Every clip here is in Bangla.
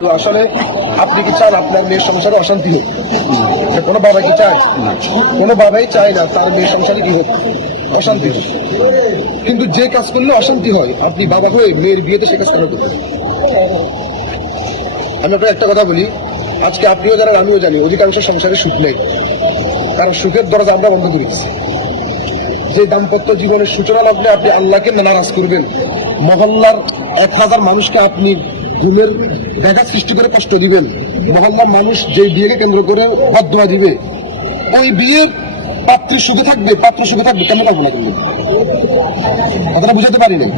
তো আসলে আপনি কি চান আপনার মেয়ের সংসারে অশান্তি হোক? কোনো বাবা কি চায়? কোনো বাবাই চায় না তার মেয়ের সংসারে কি হোক, অশান্তি হোক। কিন্তু যে কাজ করলে অশান্তি হয়, আপনি বাবা হয়ে মেয়ের বিয়েতে সে কাজ করার কথা। আমি আপনার একটা কথা বলি, আজকে আপনিও জানেন আমিও জানি অধিকাংশ সংসারে সুখ নেই, কারণ সুখের দরজা আমরা বন্ধ করে দিচ্ছি। যে দাম্পত্য জীবনের সূচনা লগ্নে আপনি আল্লাহকে নারাজ করবেন, মহল্লার 1000 মানুষকে আপনি ঘুমের ব্যাঘাত সৃষ্টি করে কষ্ট দিবেন, মহল্লার মানুষ যে বিয়েকে কেন্দ্র করে বদদোয়া দিবে, ওই বিয়ের পাত্রী সুখে থাকবে, পাত্র সুখে থাকবে, কেন পারবো না? কিন্তু আপনারা বুঝাতে পারি নাই।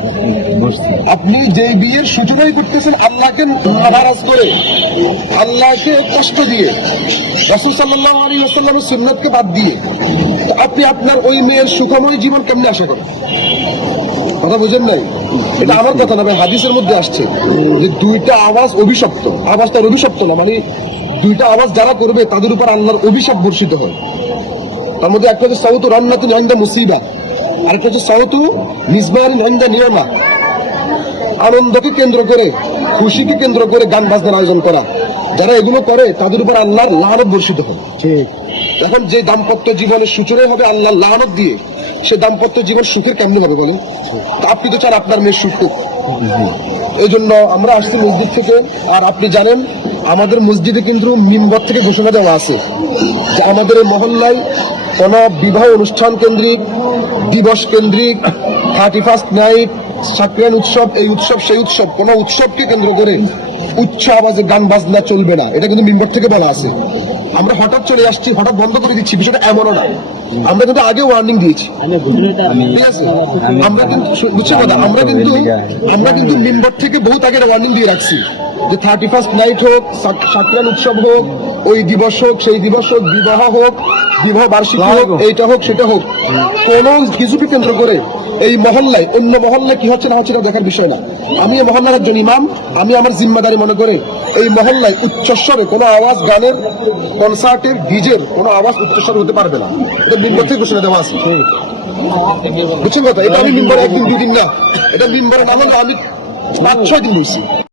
আপনি যে বিয়ের সূচনাই করতেছেন আল্লাহকে নারাজ করে, আল্লাহকে কষ্ট দিয়ে, রাসূল সাল্লাল্লাহু আলাইহি ওয়াসাল্লামের সুন্নাতকে বাদ দিয়ে, তো আপনি আপনার ওই মেয়ের সুখময় জীবন কেমনে আশা করেন? কথা বুঝেন নাই? এটা আমার কথা না, হাদিসের মধ্যে আসছে যে 2টা আওয়াজ অভিশপ্ত। আওয়াজটা অভিশপ্ত না, মানে 2টা আওয়াজ যারা করবে তাদের উপর আল্লাহর অভিশাপ বর্ষিত হয়। তার মধ্যে একটা হচ্ছে সাউতু রান্নাতুন ইনদা মুসিবা, আরেকটা হচ্ছে সাউতু মিসবাহুন ইনদা নিয়ামা। আনন্দকে কেন্দ্র করে, খুশিকে কেন্দ্র করে গান বাজনার আয়োজন করা, যারা এগুলো করে তাদের উপর আল্লাহর লানত বর্ষিত হয়। ঠিক। এখন যে দাম্পত্য জীবনের সূচনাই হবে আল্লাহর লানত দিয়ে, সে দাম্পত্য জীবন সুখের কেমনি হবে বলেন? আপনি তো চান আপনার মেয়ের সুখ হোক। এই জন্য আমরা আসছি মসজিদ থেকে। আর আপনি জানেন আমাদের মসজিদে কিন্তু মিম্বর থেকে ঘোষণা দেওয়া আছে যে আমাদের এই মহল্লায় কোন বিবাহ অনুষ্ঠান কেন্দ্রিক, দিবস কেন্দ্রিক, 31st নাইট, সাকরান উৎসব, এই উৎসব সেই উৎসব, কোন উৎসবকে কেন্দ্র করে উচ্চ আওয়াজে গান বাজনা চলবে না। এটা কিন্তু মিম্বর থেকে বলা আছে। আমরা হঠাৎ চলে আসছি, হঠাৎ বন্ধ করে দিচ্ছি, বিষয়টা এমনও না। আমরা কিন্তু আগে ওয়ার্নিং দিয়েছি, ঠিক আছে? আমরা কিন্তু বুঝছি কথা, আমরা কিন্তু মিম্বর থেকে বহুত আগে ওয়ার্নিং দিয়ে রাখছি যে 31st নাইট হোক, সাকরান উৎসব হোক, ওই দিবস হোক সেই দিবস হোক, বিবাহ হোক, বিবাহ বার্ষিকী হোক, এইটা হোক সেটা হোক, কোন কিছুকে কেন্দ্র করে এই মহল্লায় অন্য মহল্লায় কি হচ্ছে না হচ্ছে এটা দেখার বিষয় না। আমি এই মহল্লার একজন ইমাম, আমি আমার জিম্মাদারি মনে করে এই মহল্লায় উচ্চস্বরে কোনো আওয়াজ, গানের, কনসার্টের, ডিজের কোনো আওয়াজ উচ্চস্বরে হতে পারবে না। এটা মিম্বর থেকে ঘোষণা দেওয়া আছে, বুঝছেন কথা? এটা আমি মিম্বরে 1 দিন 2 দিন না, এটা মিম্বরে না হলে আমি 5-6 দিন বলছি।